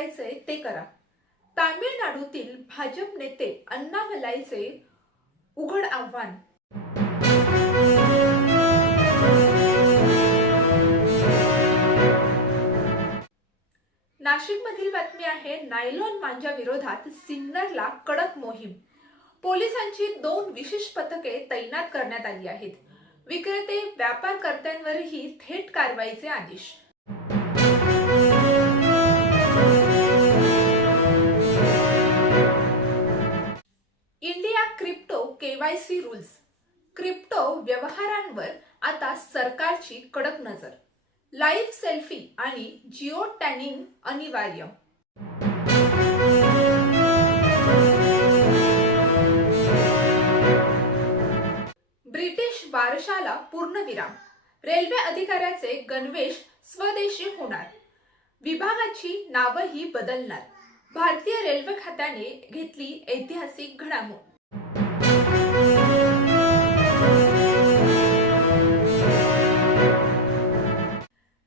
करायचंय ते करा. तामिळनाडूतील भाजप नेते अण्णामलाईचे उघड आव्हान. नाशिकमधील बातमी आहे. नायलॉन मांजा विरोधात सिन्नरला कडक मोहीम. पोलिसांची 2 विशेष पथके तैनात करण्यात आली आहेत. विक्रेते व्यापारकर्त्यांवरही थेट कारवाईचे आदेश. India crypto KYC rules. Crypto व्यवहारांवर आता सरकारची कडक नजर. लाईव्ह सेल्फी आणि जिओ टॅगिंग अनिवार्य. ब्रिटिश वारशाला पूर्णविराम. रेल्वे अधिकाऱ्याचे गणवेश स्वदेशी होणार. विभागाची नावही बदलणार. भारतीय रेल्वे खात्याने घेतली ऐतिहासिक घडामोड.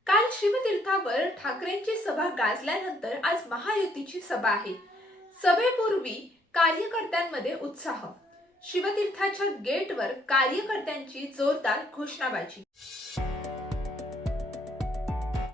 काल शिवतीर्थावर ठाकरेंची सभा गाजल्यानंतर आज महायुतीची सभा आहे. सभेपूर्वी कार्यकर्त्यांमध्ये उत्साह. शिवतीर्थाच्या गेटवर कार्यकर्त्यांची जोरदार घोषणाबाजी.